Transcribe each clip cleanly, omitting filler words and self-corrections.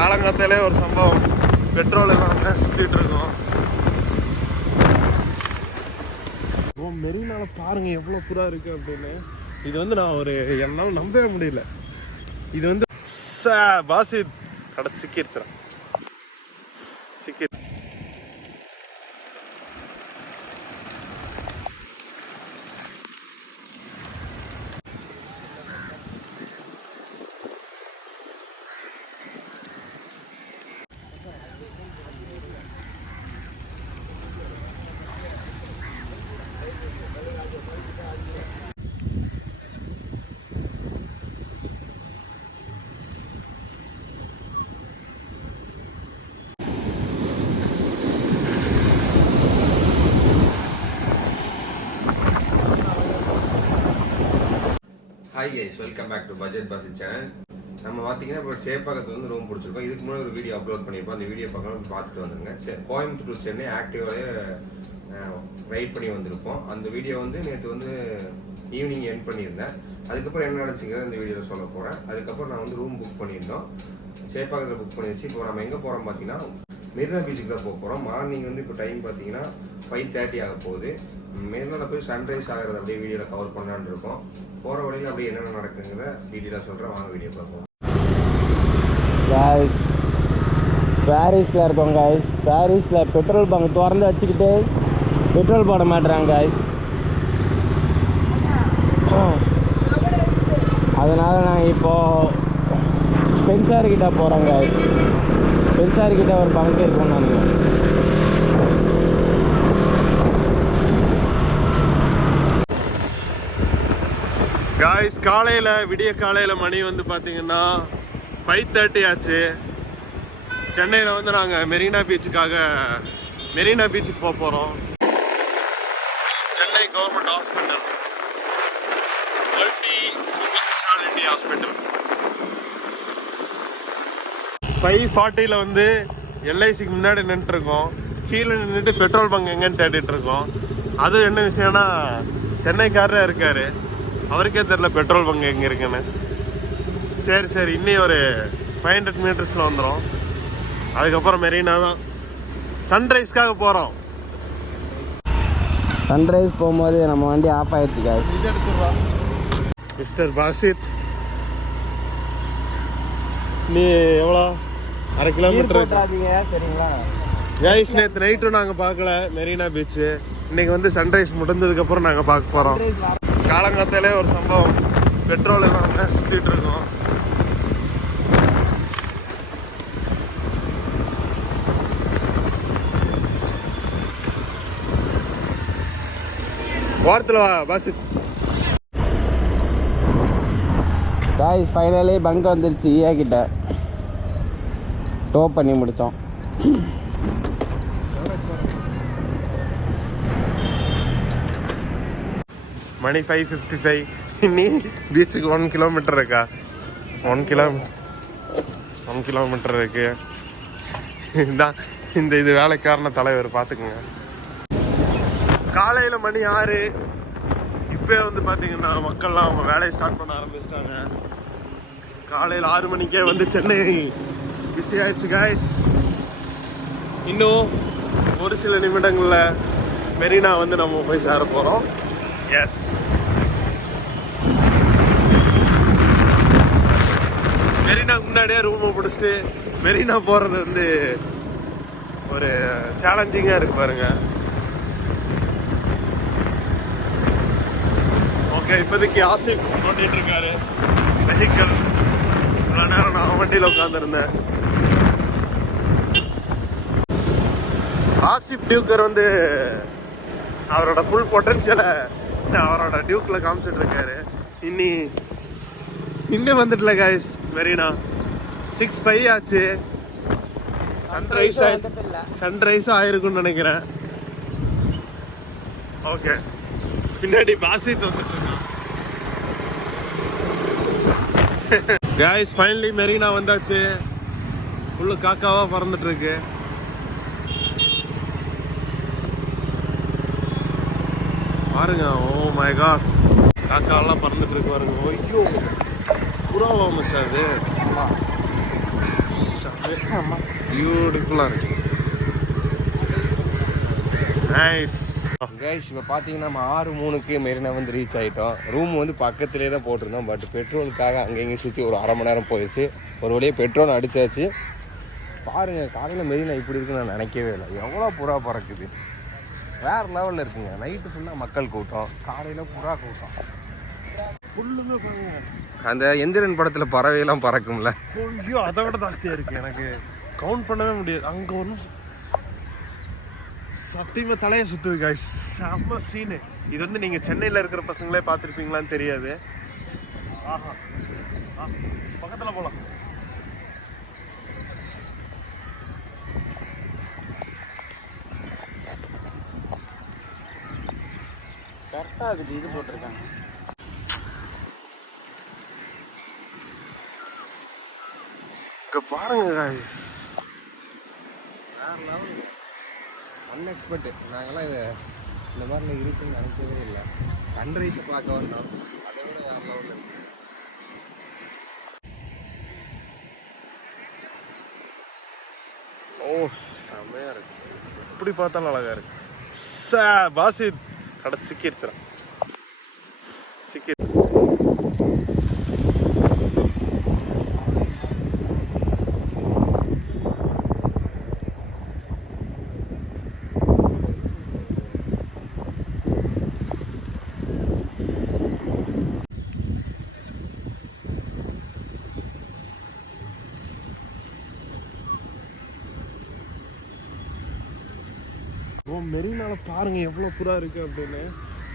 காலங்காத்தாலே ஒரு சம்பவம். பெட்ரோல் இல்லாம சுத்திட்டு இருக்கோம். மெரினால பாருங்க எவ்வளவு புறா இருக்கு அப்படின்னு. இது வந்து நான் என்னால நம்பவே முடியல. இது வந்து பாசித் கடை சிக்கிடுச்சுடா. Hi guys, welcome back to budget Basith channel. நம்ம பார்த்தீங்கன்னா இப்போ சேப்பாக்கத்தில் வந்து ரூம் பிடிச்சிருக்கோம். இதுக்கு முன்னாடி ஒரு வீடியோ அப்லோட் பண்ணியிருப்போம். அந்த வீடியோ பார்க்கலாம், பார்த்துட்டு வந்துருங்க. கோயம்புத்தூர் டு சென்னை ஆக்டிவாலே ரைட் பண்ணி வந்திருப்போம். அந்த வீடியோ வந்து நேற்று வந்து ஈவினிங் எண்ட் பண்ணியிருந்தேன். அதுக்கப்புறம் என்ன நடந்துச்சுங்கிறத இந்த வீடியோவில் சொல்ல போகிறேன். அதுக்கப்புறம் நான் வந்து ரூம் புக் பண்ணியிருந்தோம். சேப்பாக்கத்தில் புக் பண்ணிடுச்சு. இப்போ நம்ம எங்கே போகிறோம் பார்த்தீங்கன்னா மெரினா பீச்சுக்கு தான் போக போகிறோம். மார்னிங் வந்து இப்போ டைம் பார்த்தீங்கன்னா 5:30 ஆக போகுது. மெரினாவில் போய் சன்ரைஸ் ஆகிறது அப்படியே வீடியோவில் கவர் பண்ணலான்னு இருக்கோம். போகிற வழியில் அப்படியே என்னென்ன நடக்குங்கிறத டீட்டெயிலாக சொல்கிறேன். வாங்க வீடியோ பார்ப்போம். गाइस பாரிஸில் இருக்கோம். गाइस பாரிஸில் பெட்ரோல் பங்க் திறந்து வச்சுக்கிட்டு பெட்ரோல் போட மாட்டேறாங்க. गाइस அதனால் நாங்கள் இப்போது ஸ்பென்சர் கிட்ட போகிறோம். गाइस ஸ்பென்சர் கிட்ட ஒரு பங்க் இருக்கும். நாங்கள் காய்ஸ் விடிய காலையில் மணி வந்து பார்த்தீங்கன்னா 5:30 ஆச்சு. சென்னையில் வந்து நாங்கள் மெரினா பீச்சுக்கு போக போகிறோம். Chennai government hospital, multi super speciality hospital. 5:40 வந்து எல்ஐசிக்கு முன்னாடி நின்றுருக்கோம். கீழே நின்றுட்டு பெட்ரோல் பங்க் எங்கன்னு தேடிட்டு இருக்கோம். அது என்ன விஷயம்னா, சென்னைக்காரராக இருக்கார், அவருக்கே தெரியல பெட்ரோல் பங்க் எங்கே இருக்குன்னு. சரி இன்னும் ஒரு 500 மீட்டர்ஸில் வந்துடும். அதுக்கப்புறம் மெரினா தான். சன்ரைஸ்க்காக போகிறோம். சன்ரைஸ் போகும்போது நம்ம வண்டி ஆஃப் ஆகிடுச்சு. गाइस இது எடுத்துருவா மிஸ்டர் பாசித். நீ எவ்வளோ 1/2 கிலோமீட்டர் சரிங்களா? गाइस நேற்று நைட்டும் நாங்கள் பார்க்கல மெரினா பீச்சு. இன்னைக்கு வந்து சன்ரைஸ் முடிஞ்சதுக்கப்புறம் நாங்கள் பார்க்க போகிறோம். காலங்காத்தாலே ஒரு சம்பவம். பெட்ரோல் இல்லாம சுத்திட்டு இருக்கோம். வாரத்தில் வா பாஸ். गाइस ஃபைனலி பங்க் வந்துருச்சு. ஈயா கிட்ட டோ பண்ணி முடித்தோம். மணி 5:55. இன்னி பீச்சுக்கு 1 கிலோமீட்டர் இருக்கா? 1 கிலோமீட்டர் இருக்கு. இதுதான் இது வேலைக்காரன தலைவர் பார்த்துக்குங்க. காலையில் மணி 6. இப்போ வந்து பார்த்தீங்கன்னா மக்கள்லாம் அவங்க வேலையை ஸ்டார்ட் பண்ண ஆரம்பிச்சிட்டாங்க. காலையில் 6 மணிக்கே வந்து சென்னை பிஸி ஆயிடுச்சு. गाइस இன்னும் ஒரு சில நிமிடங்களில் மெரினா வந்து நம்ம போய் சேர போகிறோம். எஸ், மெரினா முன்னாடியே ரூமை பிடிச்சிட்டு மெரினா போகிறது வந்து ஒரு சேலஞ்சிங்காக இருக்கு பாருங்க. ஓகே, இப்போதைக்கு ஆசிப் ஓட்டிகிட்டு இருக்காரு வெஹிக்கல். இவ்வளோ நேரம் நான் வண்டியில் உட்காந்துருந்தேன். ஆசிப் டியூக்கர் வந்து அவரோட ஃபுல் பொட்டன்ஷியலை அவரோட டியூக்கில் காமிச்சிட்டு இருக்காரு. இன்னும் வந்துட்டல गाइस மெரினா. 6:05 ஆச்சு. சன்ரைஸ் ஆயிருக்குன்னு நினைக்கிறேன். ஓகே, பின்னாடி பாசித் வந்துட்டு இருக்கான். गाइस ஃபைனலி மெரினா வந்தாச்சு. ஃபுல்லு காக்காவா பறந்துட்டு இருக்கு. பாருங்க, ஓ மை காட், காக்காவெல்லாம் பறந்துட்டு இருக்கு பாருங்க. ஐயோ, புறாவா மச்சான் அது? செம்ம பியூட்டிஃபுல்லா இருக்கு. Nice guys. இப்போ பார்த்தீங்கன்னா நம்ம 6:03க்கு மெரினா வந்து ரீச் ஆகிட்டோம். ரூம் வந்து பக்கத்துலேயே தான் போட்டிருந்தோம். பட் பெட்ரோலுக்காக அங்கே இங்கே சுற்றி ஒரு அரை மணி நேரம் போயிடுச்சு. ஒரு வழியாக பெட்ரோல் அடிச்சாச்சு. பாருங்கள், காலையில் மெரினா இப்படி இருக்குன்னு நான் நினைக்கவே இல்லை. எவ்வளோ புறா பறக்குது, வேறு லெவலில் இருக்குங்க. நைட்டு ஃபுல்லாக மக்கள் கூட்டம், காலையில் புறா கூட்டம் ஃபுல்லுமே பாருங்க. அந்த எந்திரன் படத்தில் பறவையெல்லாம் பறக்கும்ல, ஐயோ அதை விட ஜாஸ்தியாக இருக்குது. எனக்கு கவுண்ட் பண்ணவே முடியாது. அங்கே ஒரு நிமிஷம் சத்தியமா தலையை சுற்றுது காய்ஸ். செம்ம சீனு இது. வந்து நீங்கள் சென்னையில் இருக்கிற பசங்களே பார்த்துருப்பீங்களான்னு தெரியாது. ஆஹா, பக்கத்தில் போகலாம். கரெக்டாக அதுக்கு இது போட்டிருக்காங்க. இங்கே பாருங்க காய்ஸ், வேறு லெவல், அன்எக்ஸ்பெக்ட். நாங்கள்லாம் இதை இந்த மாதிரிலாம் இருக்குன்னு நினைக்கவே இல்லை. சன்ரைஸை பார்க்க வந்தோம், அதை விட வேறு லெவலில் இருக்கு. ஓ செம்மையாக இருக்கு. இப்படி பார்த்தாலும் அழகாக இருக்கு. பாசி கடை சிக்கிடுச்சுடா, சிக்கி. மெரினால பாருங்க எவ்வளோ புறா இருக்கு அப்படின்னு.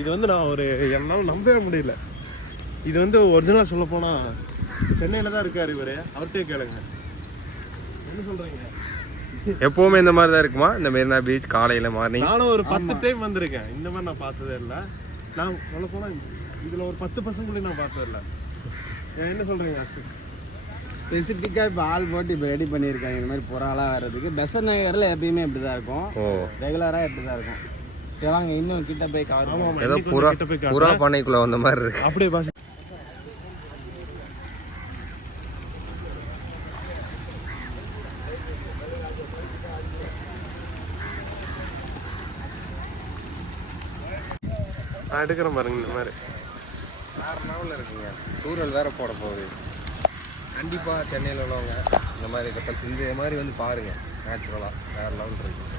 இது வந்து நான் என்னால் நம்பவே முடியல. இது வந்து ஒரிஜினலாக சொல்ல போனா சென்னையில தான் இருக்காரு இவரு. அவர்கிட்டே கேளுங்க, என்ன சொல்றீங்க? எப்பவுமே இந்த மாதிரி தான் இருக்குமா இந்த மெரினா பீச் காலையில் மார்னிங்? நானும் ஒரு 10 டைம் வந்திருக்கேன். இந்த மாதிரி நான் பார்த்ததே இல்லை. நான் சொல்ல போனா இதில் ஒரு 10 பசங்களையும் நான் பார்த்தது இல்லை. என்ன சொல்றீங்க? ஸ்பெசிஃபிக்காக இப்போ ஆள் போட்டு இப்போ ரெடி பண்ணியிருக்காங்க இந்த மாதிரி புறாலாம் வர்றதுக்கு. பெசன் நகரில் எப்பயுமே இப்படி தான் இருக்கும், ரெகுலராக இப்படி தான் இருக்கும். வாங்க இன்னும் கிட்ட போய் கவர். ஏதோ புறா பண்ணைக்குள்ள வந்த மாதிரி இருக்கு. அப்படியே பாசி. நான் எடுக்கிறேன் பாருங்க இந்த மாதிரி. வேறு லெவலில் இருக்குங்க. டூரல் வேறு போட போகுது. கண்டிப்பாக சென்னையில் உள்ளவங்க இந்த மாதிரி இந்த மாதிரி வந்து பாருங்கள். நேச்சுரலாக வேறு லெவல் இருக்கு.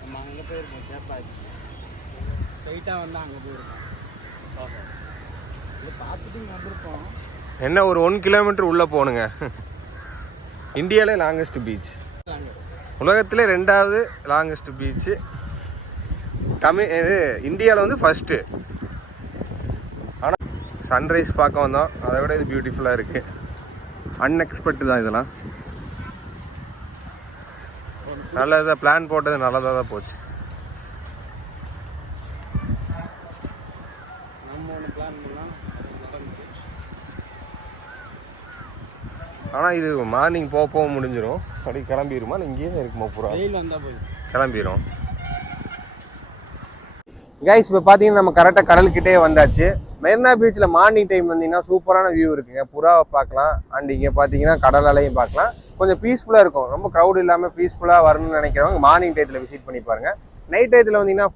நம்ம அங்கே போயிருக்கோம், சேப்பாக்கி ஸ்ட்ரைட்டாக வந்து அங்கே போயிருக்கோம். இது பார்த்துட்டு வந்திருக்கோம். என்ன ஒரு 1 கிலோமீட்டர் உள்ளே போகணுங்க. இந்தியாவிலே லாங்கஸ்ட் பீச், உலகத்திலே 2வது லாங்கஸ்ட் பீச்சு. இது இந்தியாவில் வந்து ஃபஸ்ட்டு. ஆனால் சன்ரைஸ் பார்க்க வந்தோம், அதை விட இது பியூட்டிஃபுல்லாக இருக்குது. அன்எக்ஸ்பெக்ட் தான் இதெல்லாம். நல்லதாக பிளான் போட்டது நல்லதாக தான் போச்சு. ஆனால் இது மார்னிங் போக முடிஞ்சிடும். அப்படி கிளம்பிடுமா? இல்லை இங்கேயே தான் இருக்குமா பூரா? கிளம்பிடும். கைஸ் இப்போ பார்த்தீங்கன்னா நம்ம கரெக்டாக கடல்கிட்டே வந்தாச்சு. மெரினா பீச்சில் மார்னிங் டைம் வந்தீங்கன்னா சூப்பரான வியூ இருக்குங்க. புறாவை பார்க்கலாம். அண்ட் இங்கே பார்த்தீங்கன்னா கடல் அலையும் பார்க்கலாம். கொஞ்சம் பீஸ்ஃபுல்லாக இருக்கும். ரொம்ப க்ரௌட் இல்லாமல் பீஸ்ஃபுல்லாக வரணும்னு நினைக்கிறவங்க மார்னிங் டயத்தில் விசிட் பண்ணி பாருங்க. நைட் டயத்தில் வந்தீங்கன்னா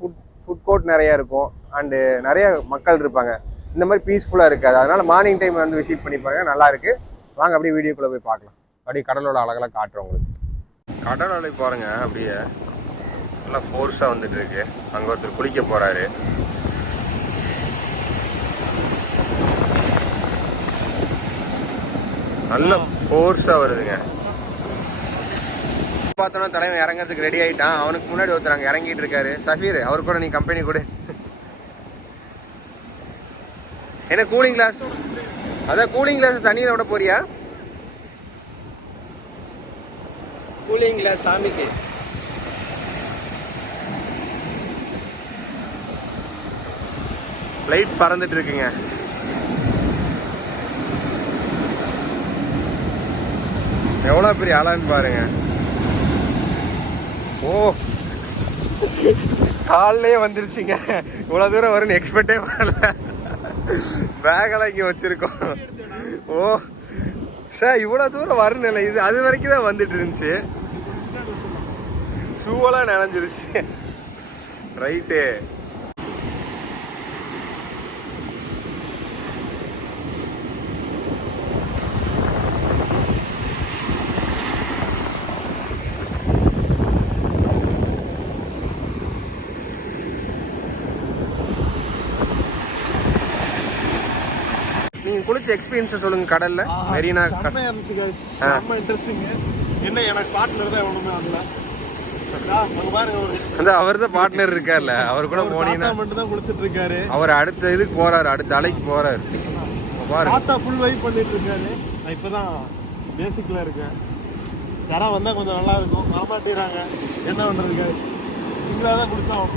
ஃபுட் கோர்ட் நிறையா இருக்கும். அண்டு நிறைய மக்கள் இருப்பாங்க. இந்த மாதிரி பீஸ்ஃபுல்லாக இருக்காது. அதனால மார்னிங் டைம் வந்து விசிட் பண்ணி பாருங்க, நல்லா இருக்கு. வாங்க அப்படியே வீடியோக்குள்ளே போய் பார்க்கலாம். அப்படியே கடலோட அழகெல்லாம் காட்டுறோம் உங்களுக்கு. கடல் அலை பாருங்க, அப்படியே நல்லா ஃபோர்ஸாக வந்துட்டு இருக்கு. அங்கே ஒருத்தர் குளிக்க போறாரு. நல்ல ஃபோர்ஸாக வருதுங்க. பார்த்தோன்னா தலைவன் இறங்கிறதுக்கு ரெடி ஆகிட்டான். அவனுக்கு முன்னாடி ஒருத்தர் அங்கே இறங்கிட்டு இருக்காரு. சஃபீர், அவர் கூட நீ கம்பெனி கொடு. என்ன கூலிங் கிளாஸ்? அதான் கூலிங் கிளாஸ் தண்ணியில் விட போறியா? கூலிங் கிளாஸ் சாமிக்கு லைட் பறந்துட்டு இருக்குங்க. எவ்வளோ பெரிய அலான்னு பாருங்க. ஓ காலையே வந்துருச்சுங்க. இவ்வளோ தூரம் வரும்னு எக்ஸ்பெக்டே பண்ணல. பேக்கெல்லாம் இங்கே வச்சுருக்கோம். ஓ சார் இவ்வளோ தூரம் வரணும் இல்லை, இது அது வரைக்கும் தான் வந்துட்டு இருந்துச்சு. ஷூவெல்லாம் நனைஞ்சிருச்சு. ரைட்டு. நீங்க குளிச்ச எக்ஸ்பீரியன்ஸ் சொல்லுங்க. கடல்ல மெரினா செம்மையா இருந்துச்சு guys. செம்ம இன்ட்ரெஸ்டிங். என்ன எனக்கு பார்ட்னர் தான் ஒண்ணுமே ஆகல. அங்க பாருங்க அந்த அவர் தான் பார்ட்னர் இருக்கார்ல, அவர் கூட போனீங்கன்னா மட்டும் தான் குளிச்சிட்டு இருக்காரு. அவர் அடுத்த இதுக்கு போறாரு, அடுத்த அலைக்கு போறாரு. பாருங்க தாத்தா ஃபுல் வைப் பண்ணிட்டு இருக்காரு. நான் இப்பதான் பேசிக்ல இருக்கேன். யாரா வந்தா கொஞ்சம் நல்லா இருக்கும். மாமாட்டிறாங்க. என்ன பண்றது guys? சிங்கிளா தான் குளிச்சோம்.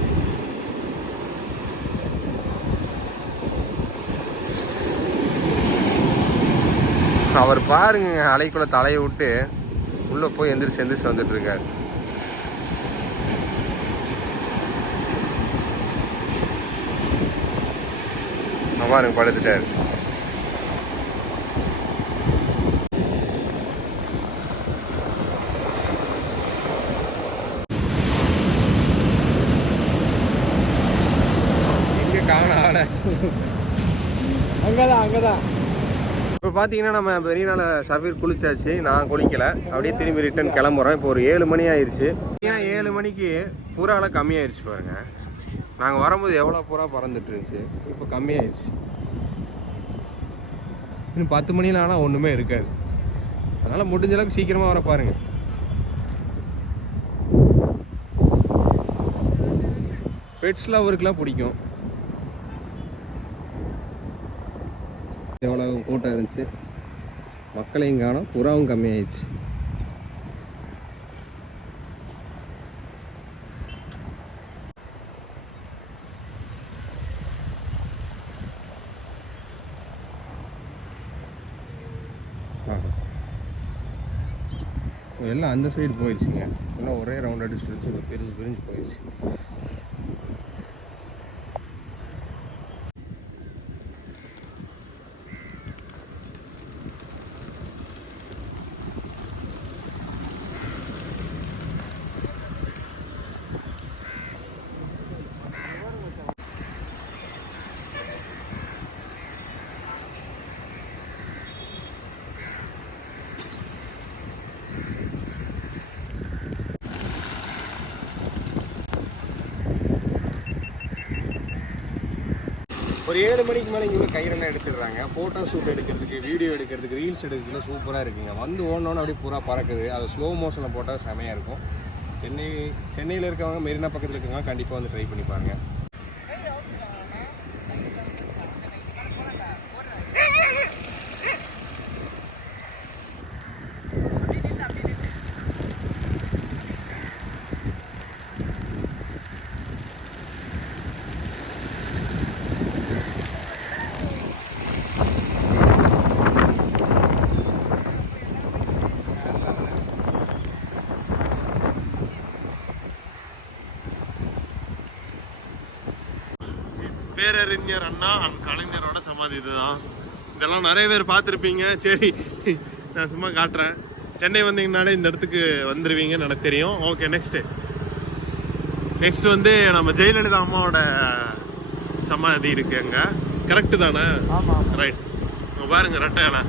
அவர் பாருங்க அலைக்குள்ள தலையை விட்டு உள்ள போய் எந்திரிச்சு வந்துட்டு இருக்காரு. பாருங்க படுத்துட்டாரு. இங்க காண ஆள அங்கதான் இப்போ பார்த்தீங்கன்னா நம்ம மெரினால சஃபீர் குளிச்சாச்சு. நான் குளிக்கல, அப்படியே திரும்பி ரிட்டர்ன் கிளம்புறோம். இப்போ ஒரு 7 மணி ஆயிடுச்சு. ஏன்னா 7 மணிக்கு புறாலாம் கம்மியாயிருச்சு பாருங்க. நாங்கள் வரும்போது எவ்வளோ புறா பறந்துட்டு இருந்துச்சு, இப்போ கம்மியாயிருச்சு. இன்னும் 10 மணியில் ஆனால் ஒன்றுமே இருக்காது. அதனால் முடிஞ்ச அளவுக்கு சீக்கிரமாக வர பாருங்க. பெட்ஸ்லாம் அவருக்குலாம் பிடிக்கும். எவ்வளோ கூட்டம் இருந்துச்சு, மக்களையும் காணோம், புறாவும் கம்மியாயிடுச்சு. எல்லாம் அந்த சைடு போயிடுச்சுங்க. எல்லாம் ஒரே ரவுண்ட் அடிச்சுட்டு பிரிஞ்சு போயிடுச்சு. ஒரு 7 மணிக்கு மேலே இங்கே கயிறெல்லாம் எடுத்துடுறாங்க. ஃபோட்டோ ஷூட் எடுக்கிறதுக்கு, வீடியோ எடுக்கிறதுக்கு, ரீல்ஸ் எடுக்கிறதுக்குலாம் சூப்பராக இருக்குங்க. வந்து ஓடனோன்னு அப்படியே பூரா பறக்குது. அதை ஸ்லோ மோஷனில் போட்டால் செமையாக இருக்கும். சென்னையில் இருக்கவங்க, மெரினா பக்கத்தில் இருக்கவங்க கண்டிப்பாக வந்து ட்ரை பண்ணி பாருங்க. பேரறிஞர் அண்ணா கலைஞரோட சமாதி இதுதான். இதெல்லாம் நிறைய பேர் பார்த்துருப்பீங்க. சரி நான் சும்மா காட்டுறேன். சென்னை வந்தீங்கனாலே இந்த இடத்துக்கு வந்துடுவீங்கன்னு எனக்கு தெரியும். ஓகே, நெக்ஸ்ட் வந்து நம்ம ஜெயலலிதா அம்மாவோட சமாதி இருக்கு அங்கே. கரெக்டு தானே? ரைட். பாருங்க ரெட்டை இலை.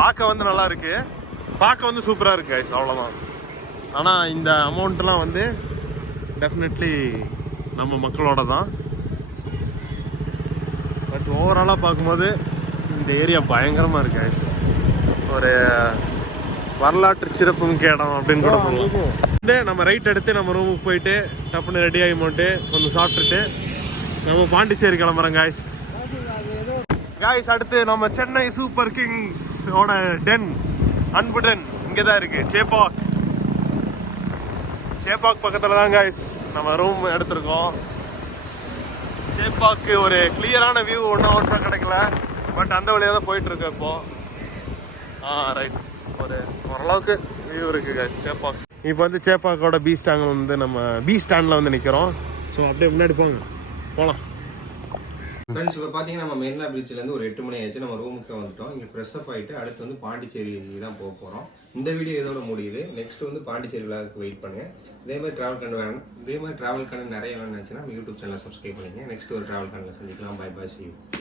பார்க்க வந்து நல்லா இருக்கு, பார்க்க வந்து சூப்பராக இருக்கு guys, அவ்வளோதான். ஆனால் இந்த அமௌண்ட்லாம் வந்து டெஃபினெட்லி நம்ம மக்களோட தான். பட் ஓவராலாக பார்க்கும்போது இந்த ஏரியா பயங்கரமாக இருக்கு guys. ஒரு வரலாற்று சிறப்புமிக்க இடம் அப்படின்னு கூட சொல்லலாம். வந்து நம்ம ரைட் எடுத்து நம்ம ரூமுக்கு போயிட்டு டப்புன்னு ரெடி ஆகி போட்டு கொஞ்சம் சாப்பிட்டுட்டு நம்ம பாண்டிச்சேரி கிளம்புறோம் guys. அடுத்து நம்ம சென்னை சூப்பர் கிங்ஸோட டென், அன்பு டென் இங்கே தான் இருக்குது. சேப்பாக் பக்கத்தில் தான் guys நம்ம ரூம் எடுத்திருக்கோம். சேப்பாக்கு ஒரு கிளியரான வியூ ஒன்றும் வருஷம் கிடைக்கல, பட் அந்த வழியாக தான் போயிட்டுருக்கு இப்போ. ரைட், ஒரு ஓரளவுக்கு வியூ இருக்குது guys சேப்பாக். இப்போ வந்து சேப்பாக்கோட பீச் ஸ்டாண்டில் வந்து நம்ம பீச் ஸ்டாண்டில் வந்து நிற்கிறோம். ஸோ அப்படியே முன்னாடி போகலாம். ஃப்ரெண்ட்ஸ் இப்போ பார்த்தீங்கன்னா நம்ம மெரினா பீச்லேருந்து ஒரு 8 மணி ஆயிடுச்சு. நம்ம ரூமுக்கு வந்துட்டோம். இங்கே ஃப்ரெஷ் அப் ஆகிட்டு அடுத்து வந்து பாண்டிச்சேரி தான் போக போகிறோம். இந்த வீடியோ இதோட முடியுது. நெக்ஸ்ட் வந்து பாண்டிச்சேரி விழாவுக்கு வெயிட் பண்ணுங்கள். இதே மாதிரி ட்ராவல் கண்டு நிறைய வேணும்னு நினச்சின்னா நம்ம யூடியூப் சேனலை சப்ஸ்கிரைப் பண்ணிங்க. நெக்ஸ்ட் ஒரு ட்ராவல் கண்டில் சந்திக்கலாம். Bye bye, see you.